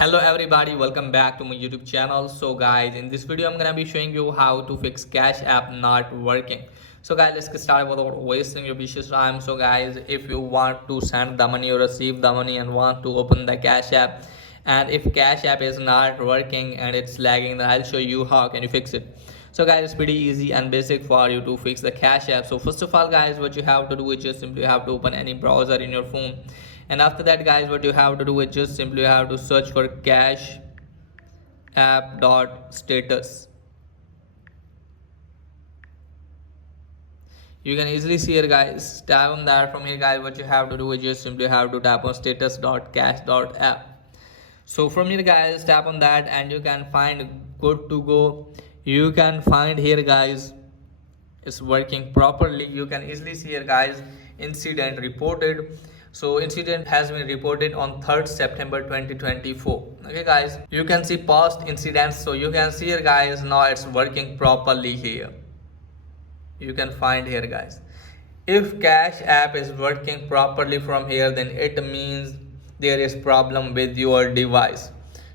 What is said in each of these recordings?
Hello everybody, welcome back to my YouTube channel. So guys, in this video I'm gonna be showing you how to fix Cash App not working. So guys, let's get started without wasting your precious time. So guys, if you want to send the money or receive the money and want to open the Cash App, and if Cash App is not working and it's lagging, then I'll show you how can you fix it. So guys, it's pretty easy and basic for you to fix the Cash App. So first of all guys, what you have to do is just simply have to open any browser in your phone, and after that guys, what you have to do is just simply have to search for Cash App dot status. You can easily see here guys, tap on that. From here guys, what you have to do is just simply have to tap on status.cash.app. So from here guys, tap on that and you can find good to go. You can find here guys, it's working properly. You can easily see here guys, incident reported. So incident has been reported on 3rd September 2024. Okay guys, you can see past incidents. So you can see here guys, now it's working properly here. You can find here guys, if Cash App is working properly from here, then it means there is problem with your device.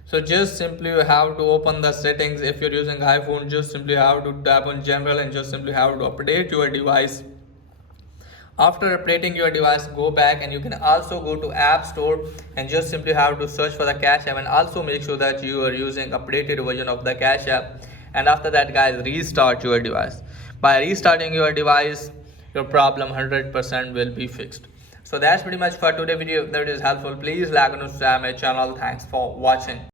So just simply you have to open the settings. If you're using iPhone, just simply have to tap on general and just simply have to update your device. After updating your device, go back and you can also go to App Store and just simply have to search for the Cash App, and also make sure that you are using updated version of the Cash App. And after that guys, restart your device. By restarting your device, your problem 100% will be fixed. So that's pretty much for today's video. If that is helpful, please like and subscribe my channel. Thanks for watching.